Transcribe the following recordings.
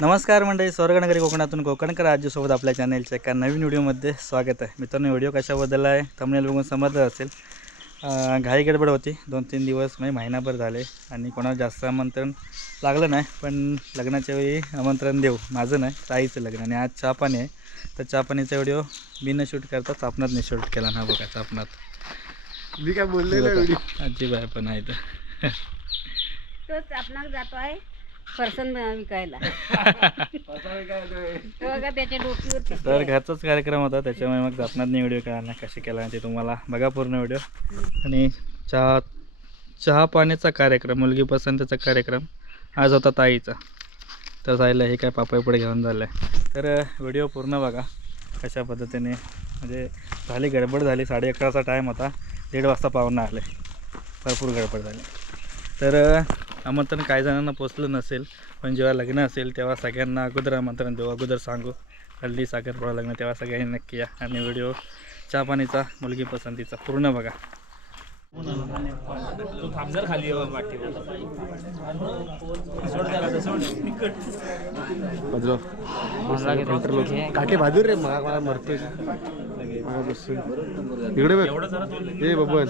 नमस्कार मंडळी स्वर्गनगरी कोकणातून कोकणकर राज्यासोबत आपल्या चॅनलच्या एका नवीन व्हिडिओमध्ये स्वागत आहे. मित्रांनो व्हिडिओ कशाबद्दल आहे? थंबनेल बघून समजलं असेल. अं, घाई गडबड होती. दोन तीन दिवस म्हणजे महिनाभर झाले आणि कोणाला जास्त आमंत्रण लागलं नाही पण लग्नाच्या वेळी आमंत्रण देऊ. माझं नाही ताईचं लग्न आणि आज चहापाणी आहे. तर चहापाणीचा व्हिडिओ मी न शूट करता चापणात शूट केला. ना बघा चापणात. मी काय बोललेलं व्हिडिओ अजिबाय पण आहे तर. जातो आहे पर्सन विकायला. बघा त्याच्या डोकीवर तर घरचाच कार्यक्रम होता त्याच्यामुळे मग जापनातनी व्हिडिओ काढला कसे केला ते तुम्हाला बघा पूर्ण व्हिडिओ. आणि चहा चहा पाण्याचा कार्यक्रम मुलगी पसंतीचा कार्यक्रम. आज होता ताईचा. तर ताईला हे काय पापड पुढे घेऊन झालं आहे तर व्हिडिओ पूर्ण बघा. कशा पद्धतीने म्हणजे झाली गडबड झाली साडे अकराचा टाईम होता. दीड वाजता पाहुणं आले. भरपूर गडबड झाली. तर आमंत्रण काही जणांना पोचलं नसेल पण जेव्हा लग्न असेल तेव्हा सगळ्यांना अगोदर आमंत्रण देऊ अगोदर सांगू. हल्दी साखरपुडा लग्न तेव्हा सगळ्यांनी नक्की या. आणि व्हिडिओ चहापाणीचा मुलगी पसंतीचा पूर्ण बघा. काटे बहादूर रे मला मला मरतोय. इकडे बघ. ए बबन.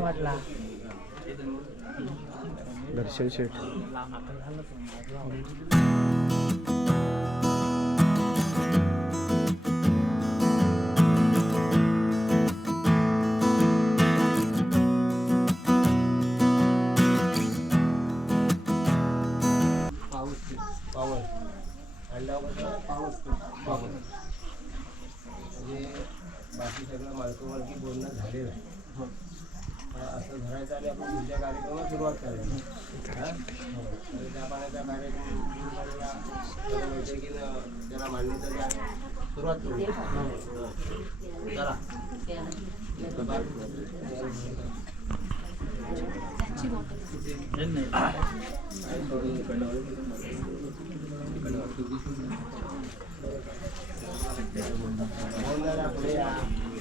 मर दर्शन शेठ. सगळं मालकोमालकी बोलणं झालेलं आहे. असं धरायचं आणि आपण पुढच्या कार्यक्रमाला सुरुवात करायची हो. त्या पाण्याचा कार्यक्रम बैठकीनं त्याला मान्यता द्या. सुरुवात करू हो. चला. बोलणारा पुढे या.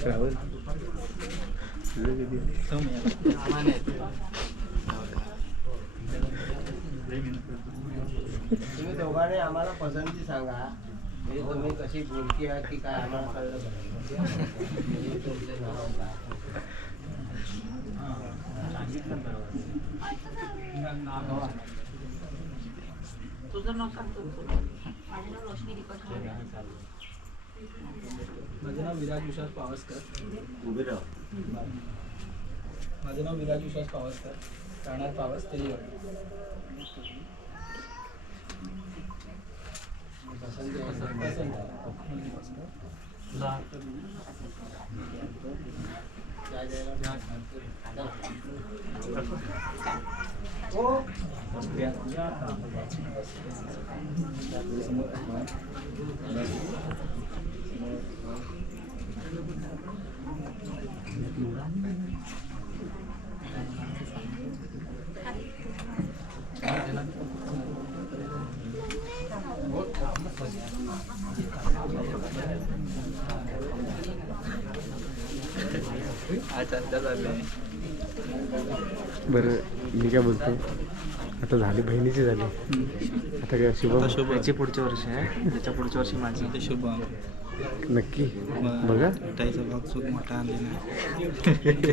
ट्रॅव्हल तुम्ही दोघांनी आम्हाला पसंती सांगा. म्हणजे तुम्ही कशी बोलकी आहात की काय आम्हाला कळलं म्हणजे तुझं नाव सांगतो माझं नाव रोशनी दीपक माझं नाव विराज विश्वास पावसकर. उभे राहा. माझं नाव विराज विश्वास पावसकर. राहणार पावस तेलीवाडी. बरं मी काय बोलतो? आता झाली बहिणीची झाली. आता काय शुभ पुढच्या वर्षी आहे. त्याच्या पुढच्या वर्षी माझी. शुभ नक्की. बघा. मिठाईचा भाग सुख मोठा आलेला नाही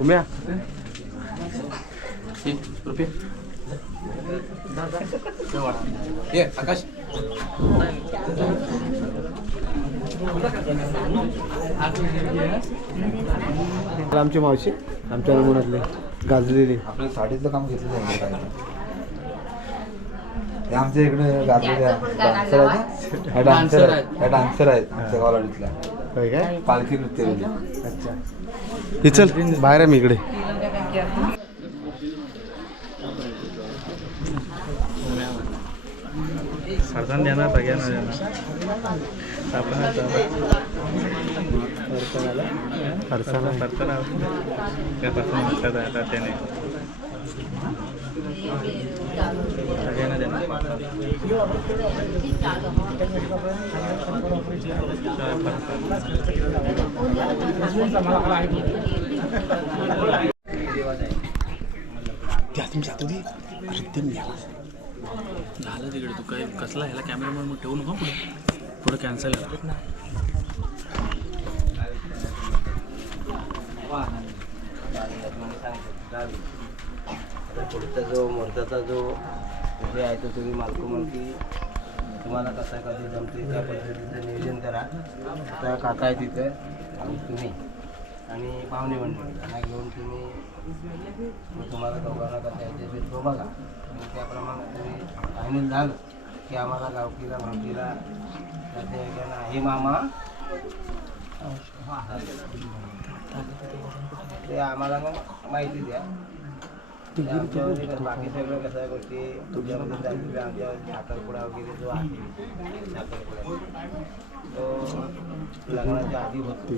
उम्या आमची मावशी आमच्या नमुन्यातले गाजलेली. आपल्या साडीतलं काम घेतलं आमच्या इकडे डान्सर आहेत ना? ह्या डान्सर आहेत ह्या डान्सर आहेत आमच्या कॉलनीतल्या होय काय पालखी नृत्य म्हणजे अच्छा हे चल बाहेर आहे मी इकडे साधन देणार सगळ्यांना देणार त्याने. झालं तिकडे तू काय कसला ह्याला कॅमेरामॅन मग ठेवू नका पुढे पुढे कॅन्सल आता पुढचा जो मुहूर्ताचा जो हे आहे तो तुम्ही मालको म्हणती तुम्हाला कसं कधी जमते त्या पद्धतीचं नियोजन करा. त्या काका आहे तिथे आणि तुम्ही. आणि पाहुणे मंडळी त्यांना घेऊन तुम्ही मग तुम्हाला दोघांना कसं यायचे तो बघा. आणि त्याप्रमाणे तुम्ही फायनल झालं की आम्हाला गावकीला भावकीला नातेवाईकांना हे मामा. ते आम्हाला मग माहिती द्या. बाकी सगळं कसं गोष्टी तुमच्यामध्ये जातील आमच्या साखरपुडा वगैरे जो आहे साखरपुडा तो लग्नाच्या आधी होतो.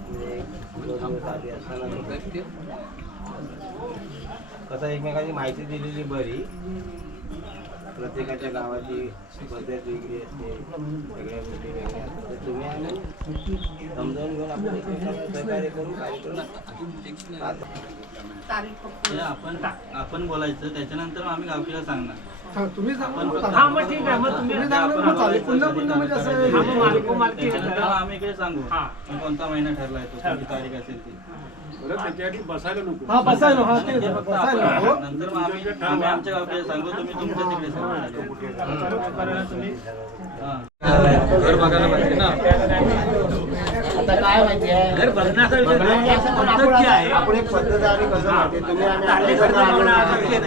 म्हणजे आधी असताना कसं एकमेकाची माहिती दिलेली बरी. प्रत्येकाच्या गावाची पद्धत वेगळी असते. सगळ्या गोष्टी वेगळ्या असतात. समजावून घेऊन आपण एकमेकांना सहकार्य करू कार्यक्रम आपण आपण बोलायचं त्याच्यानंतर मग आम्ही गावकीला सांगणार. हा मग ठीक आहे मग तुम्ही सांगा मग चालेल पुन्हा पुन्हा म्हणजे असं हा, मग मालको मालकी त्याच्यानंतर मग आम्ही इकडे सांगू. मग कोणता महिना ठरलाय तो कोणती तारीख असेल ती? हा बसायला हा ते ते फक्त बसायला आपण- हो नंतर मग आम्ही आम्ही आमच्या गावकडे सांगू तुम्ही तुमच्या तिकडे सांगा. तुम्ही? हा. आता काय माहिती आहे. आपण एक पद्धत आहे कसं माहिती तुम्ही आम्ही आपल्याकडे आलो ना,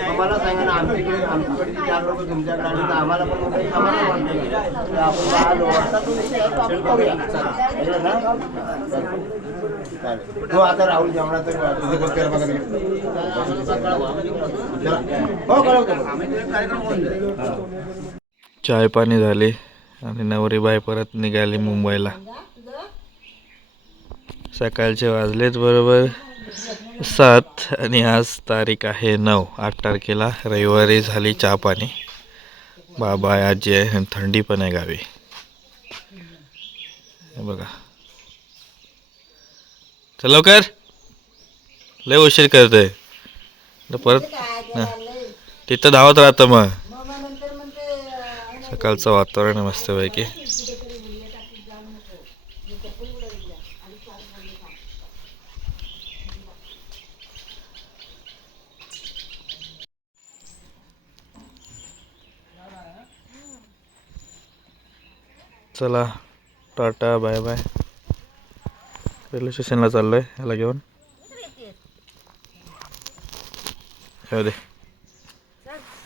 आम्हाला सांगा ना आमच्याकडे आमच्याकडचे चार लोक तुमच्याकडे आले तर आम्हाला पण काही समाधान वाटतं की आपण आलो आता तो विषय आहे, तो आपण करूया कळलं ना? चालेल. हो आता राहुल. हो कळवतो चाय पाणी झाले आणि नवरी बाई परत निघाली मुंबईला. सकाळचे वाजलेत बरोबर. सात आणि आज तारीख आहे नऊ. आठ तारखेला रविवारी झाली चहा पाणी. बाबा आहे आजी आहे आणि थंडी पण आहे गावी. बघा. चल लवकर. लय उशीर करतोय. तर परत तिथं धावत राहतं मग. सकाळचं वातावरण मस्तपैकी. चला टाटा बाय बाय. रेल्वे स्टेशनला चाललोय ह्याला घेऊन. दे.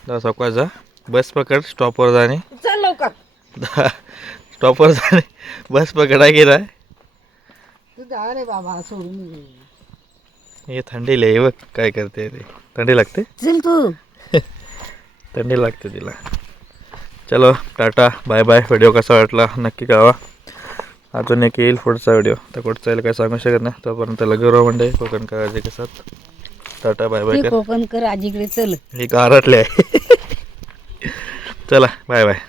जा सकाळ जा. बस पकड स्टॉपवर जाणे स्टॉपवर जाणे बस पकडा रे बाबा सोडून हे थंडी लय बघ काय करते ते. थंडी लागते? तू. थंडी लागते तिला. चलो टाटा बाय बाय व्हिडिओ कसा वाटला? नक्की कळवा. अजून एक येईल पुढचा व्हिडिओ. तर कुठचा येईल काय सांगू शकत नाही. तोपर्यंत लगेच म्हणजे कोकण काळजी कसं टाटा बाय बाय कर. कोकणकर आजीकडे चल. ही गारटली आहे. चला बाय बाय